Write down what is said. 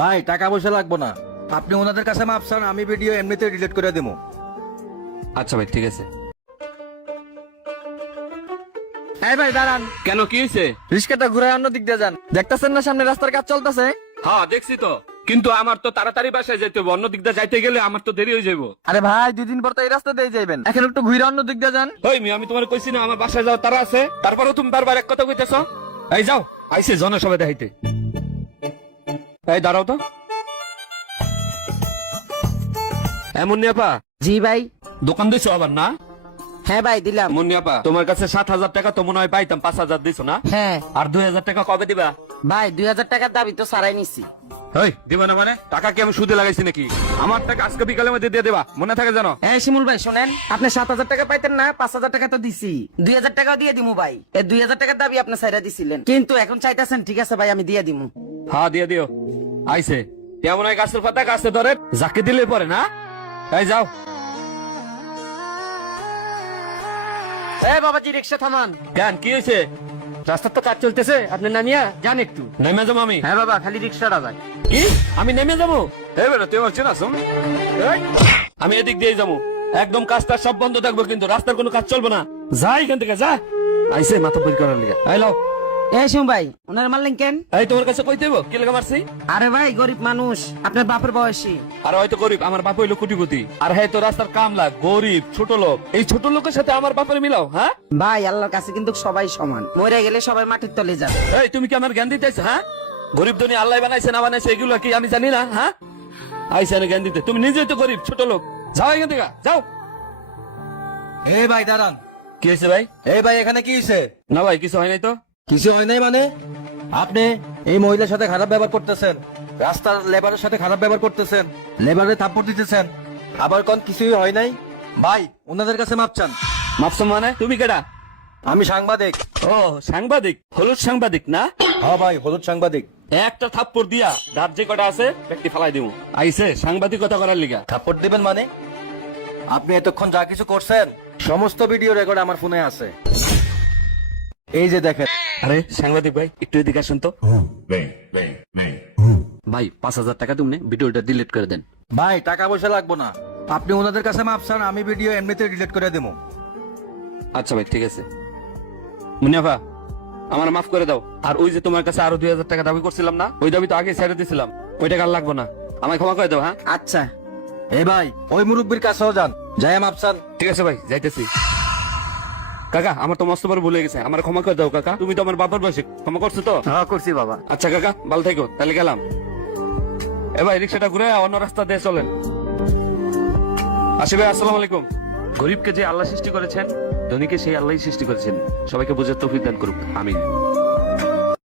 ভাই টাকা পয়সা লাগবো না, আপনি ওনাদের কাছে মাপ চান, আমি ভিডিও এমনিতে ডিলিট করে দেবো। আচ্ছা ভাই ঠিক আছে। এই ভাই দাঁড়ান, কেন কি হয়েছে? রিস্কাটা ঘুরায় অন্য দিক দিয়ে যান। দেখতেছেন না সামনে রাস্তার কাজ চলতেছে? হ্যাঁ দেখছি তো, কিন্তু আমার তো তাড়াতাড়ি বাসায় যাইতে হবে, অন্য দিক দিয়ে যাইতে গেলে আমার তো দেরি হয়ে যাবো। আরে ভাই 2 দিন পর তো এই রাস্তা দিয়ে যাবেন, এখন একটু ঘুরে অন্য দিক দিয়ে যান। ওই আমি তোমার কইছি না আমার বাসায় যাও তারা আছে, তারপরেও তুমি বারবার এক কথা কইতেছ। এই যাও, আইসে জনসভা দেখাইতে। এই দাঁড়াও তো। এমন নিয়াপা, জি ভাই। দোকান দিছো আবার না? হ্যাঁ ভাই দিলাম। মুন্নিয়াপা, তোমার কাছে 7,000 টাকা তো মনে হয় পাইতাম, 5,000 দিছো না? হ্যাঁ আর 2,000 টাকা কবে দিবা? ভাই 2000 টাকার দাবি তো সারাই নিছি। এই দিবা না মানে? টাকা কি আমি সুদে লাগাইছি নাকি? আমার টাকা আজকে বিকালের মধ্যে দিয়ে দেবা, মনে থাকে জানো? এই শিমুল ভাই শোনেন, আপনি 7000 টাকা পাইতেন না, 5000 টাকা তো দিছি, 2000 টাকাও দিয়ে দিমু ভাই। এই 2000 টাকার দাবি আপনি সাইরা দিছিলেন, কিন্তু এখন চাইতেছেন, ঠিক আছে ভাই আমি দিয়ে দিমু। হ্যাঁ দিয়ে দিও। আইসে এমন হয় গাছের পাতা গাছে ধরে, যাকে দিলে পরে না। এই যাও। এই বাবাজি রিকশা থামান। কেন কি হয়েছে? রাস্তার তো কাজ চলতেছে, আপনি নামিয়া যান একটু। নেমে যাবো আমি? হ্যাঁ বাবা, খালি রিকশাটা যায়। কি আমি নেমে যাবো? এই বেটা তুই আমার চেনা শোন। আমি এদিক দিয়ে যাবো, একদম কাজটা সব বন্ধ থাকবো, কিন্তু রাস্তার কোনো কাজ চলবে না। যা এখান থেকে যা। আইসে মাথা পরি করার লিগা। এই লাও। এই শিমুল ভাই, ওনার মারলেন কেন? এই তোমার কাছে কইতে হইব কি লাগা মারছি? আরে ভাই গরিব মানুষ, আপনার বাপের বয়সী। আর হয়তো গরিব, আমার বাপ হইলো কোটিপতি, আর হ্যাঁ তো রাস্তার কামলা, গরিব ছোট লোক। এই ছোট লোকের সাথে আমার বাপের মিলাও? হ্যাঁ ভাই আল্লাহর কাছে কিন্তু সবাই সমান, মরে গেলে সবাই মাটির তলে যাবে। এই তুমি কি আমার জ্ঞান দিতেছো? হ্যাঁ গরিব দুনিয়া আল্লাহ বানাইছে না বানাইছে এগুলো কি আমি জানি না? হ্যাঁ আইসা না জ্ঞান দিতে, তুমি নিজেই তো গরিব ছোট লোক। যাও এখান থেকে যাও। এই ভাই দাঁড়ান। কি হয়েছে ভাই? এই ভাই এখানে কি হয়েছে? না ভাই কিছু হয় নাই তো। কিছু হয় নাই মানে? আপনি এই মহিলার সাথে খারাপ ব্যবহার করতেছেন, রাস্তার লেবারের সাথে খারাপ ব্যবহার করতেছেন, লেবারে থাপ্পড় দিতেছেন, আবার কোন কিছুই হয় নাই। ভাই ওনাদের কাছে মাপ চান। মাপসম মানে? তুমি কেডা? আমি সাংবাদিক। ও সাংবাদিক, হলুদ সাংবাদিক না? হ্যাঁ ভাই হলুদ সাংবাদিক। একটা থাপ্পড় দিয়া দাঁত যে কটা আছে ব্যক্তি ফালাই দিব। আইসে সাংবাদিকতা করার লিগা। থাপ্পড় দিবেন মানে? আপনি এতক্ষণ যা কিছু করছেন সমস্ত ভিডিও রেকর্ড আমার ফোনে আছে, এই যে দেখেন। আরে সাংবাদিক ভাই একটু এদিকে আসুন তো। ভাই 5,000 টাকা তুমি ভিডিওটা ডিলিট করে দেন। ভাই টাকা পয়সা লাগবো না, আপনি ওনাদের কাছে মাপ চান, আমি ভিডিও এমনিতে ডিলিট করে দেবো। আচ্ছা ভাই ঠিক আছে। মুনিয়াফা আমার মাফ করে দাও। আর ওই যে তোমার কাছে আরো 2,000 টাকা দাবি করছিলাম না, ওই দাবি তো আগে ছেড়ে দিয়েছিলাম, ওই টাকা আর লাগবো না, আমায় ক্ষমা করে দাও। হ্যাঁ আচ্ছা। এই ভাই ওই মুরব্বীর কাছেও যান, যাই মাপ চান। ঠিক আছে ভাই যাইতেছি। কাকা আমার তো মস্ত বড় ভুলে গেছে, আমার ক্ষমা করে দাও কাকা, তুমি তো আমার বাবার বয়সে, ক্ষমা করছো তো? হ্যাঁ করছি বাবা। আচ্ছা কাকা ভালো থেকো, তাহলে গেলাম। এ ভাই রিক্সাটা ঘুরে অন্য রাস্তা দিয়ে চলেন। আসি ভাই আসসালামু আলাইকুম। গরিবকে যে আল্লাহ সৃষ্টি করেছেন, ধনীকে সেই আল্লাহই সৃষ্টি করেছেন। সবাইকে বুঝে তৌফিক দান করুক, আমিন।